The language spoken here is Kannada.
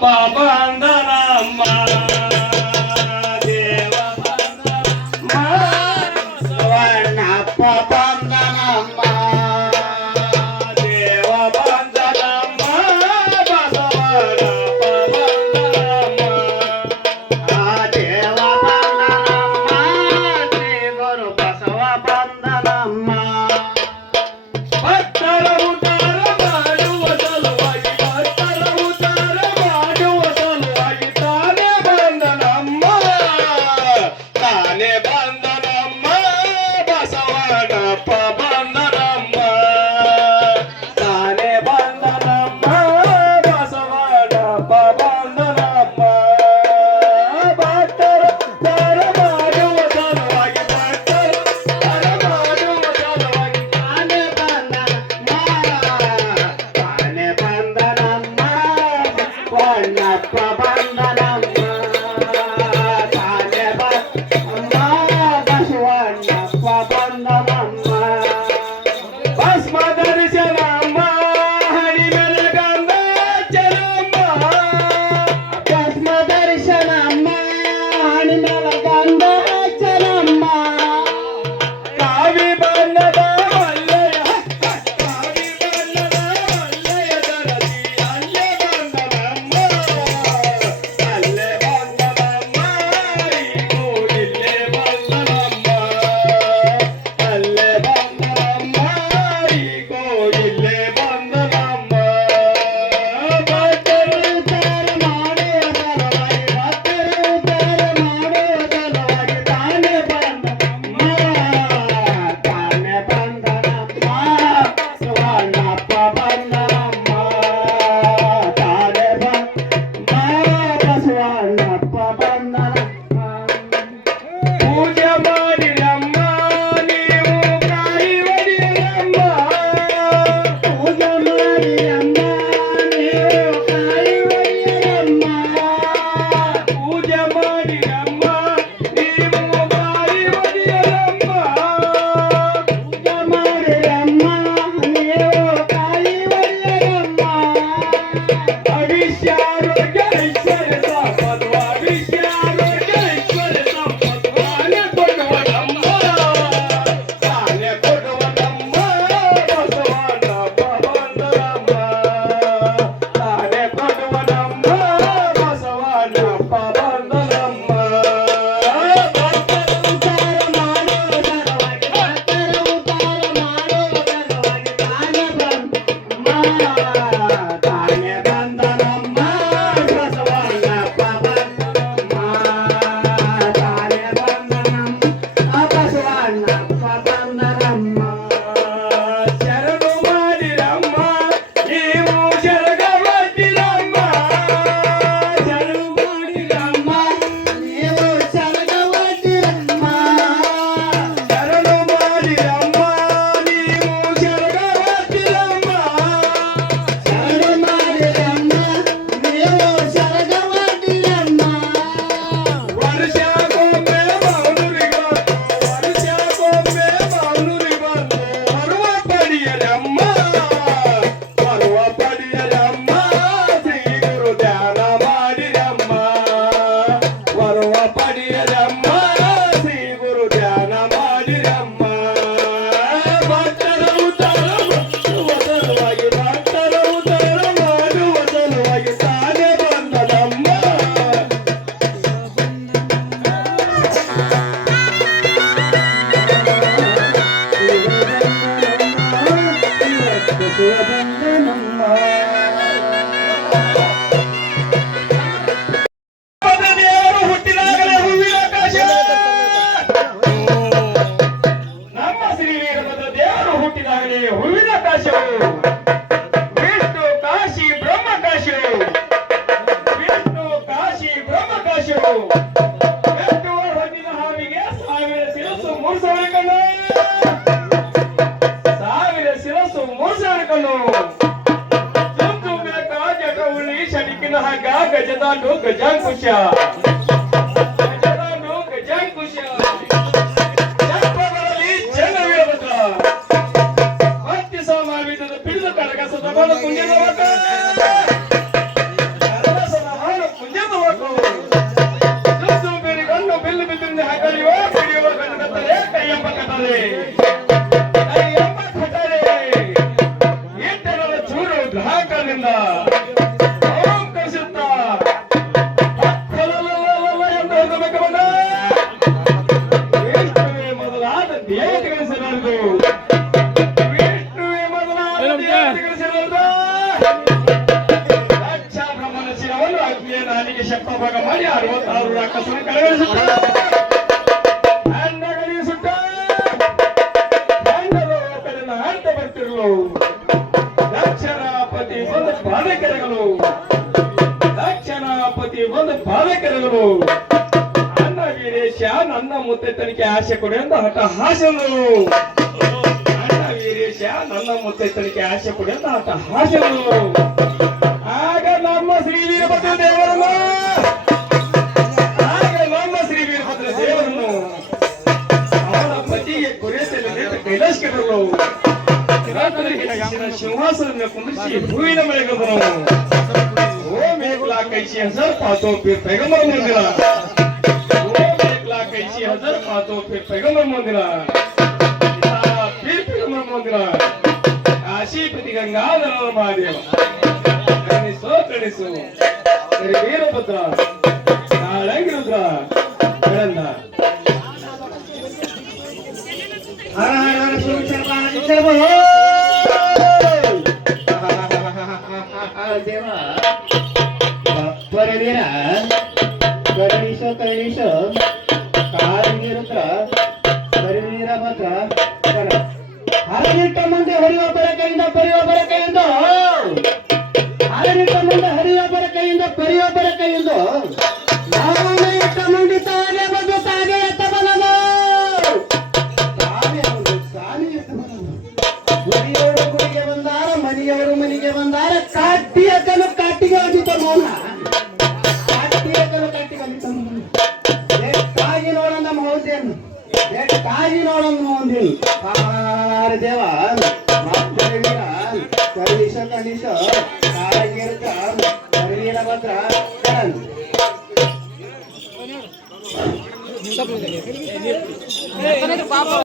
ಬಂದನಮ್ಮ ಶಕ್ತ ಭಾಗ ಮಾಡಿ 66 ರಾಕ್ಷಸನ ಕಳೆಸುತ್ತ ಅಂತ ಬರ್ತಿರಲು ದಕ್ಷಿಣಾಪತಿ ಒಂದು ಪಾದಕೆರೆಗಳು ದಕ್ಷಿಣಾಪತಿ ಒಂದು ಪಾದಕೆರೆಗಳು ಅನ್ನ ವೀರೇಶ ನನ್ನ ಮುತ್ತೈತನಿಗೆ ಆಸೆ ಕೊಡಿ ಅಂತ ಹಠಹಾಸನು ಅನ್ನ ವೀರೇಶ ನನ್ನ ಮುತ್ತೈತನಿಗೆ ಆಸೆ ಕೊಡಿ ಅಂತ ಹಠಹಾಸನು ಆಗ ನಮ್ಮ ಶ್ರೀ ವೀರಭದ್ರ ದೇವರನ್ನು ಅವನ ಪತಿಗೆ ಕುರಿತಲ್ಲಿ ಕೈಲಾಸಕ್ಕೆ ಬರಲು ಸಿಂಹಾಸನ ಕುಂದಿಸಿ ಹೂವಿನ ಮಳೆಗೆ ಬರೋನು ಓ ಮೇಘಲಾ ಕೈಸಿ ಹಜಾರ್ ಪಾತೋ ಫಿರ್ पैगंबर मंदिरा ओ मेघला कैसी हजर पातो फिर पैगंबर मंदिरा फिर पैगंबर मंदिरा काशीपति गंगाधर महादेव कणिसो वीरभद्र काळंगी रुद्र गणंद हर हर हर सुरक्षित देवा परवीरा करणीश काळंगी रुद्र वीरभद्र ಹರಿಯಿಟ್ಟ ಮುಂದೆ ಹರಿಯೊಬ್ಬರ ಕೈಯಿಂದ ಪರಿಯೊಬ್ಬರ ಕೈಯಿಂದ ಹರಿಯಿಟ್ಟ ಮುಂದೆ ಹರಿಯೊಬ್ಬರ ಕೈಯಿಂದ ಪರಿಯೊಬ್ಬರ ಕೈಯಿಂದ ನಾವನ್ನ ಇಟ್ಟ ಮುಂದೆ ತಾನೇ ಬಂದು ತಾನೇ ಎತ್ತ ಬಲನು ತಾನೇ ಒಂದು ತಾನೇ ಎತ್ತ ಬಲನು ಗುಡಿಯವರು ಗುಡಿಗೆ ಬಂದಾರ ಮನೆಯವರು ಮನೆಗೆ ಬಂದಾರ ಕಾಟಿಯಕನು ಕಾಟಿಗೆ ಬಂದಿದ್ದ ಮೌನ ಕಾಟಿಯಕನು ಕಾಟಿಗೆ ಬಂದಿದ್ದ ಮೌನ ಹೆಚ್ಚಾಗಿ ನೋಡೋಣ ಮೌಲ್ಯನು ಹೆಚ್ಚಾಗಿ ನೋಡೋಣ ಮೌಲ್ಯನು ದೇವ ಕರೀಶ ಕಣೀಶ ಕಾಳಂಗಿರುತ್ತ ವೀರಭದ್ರ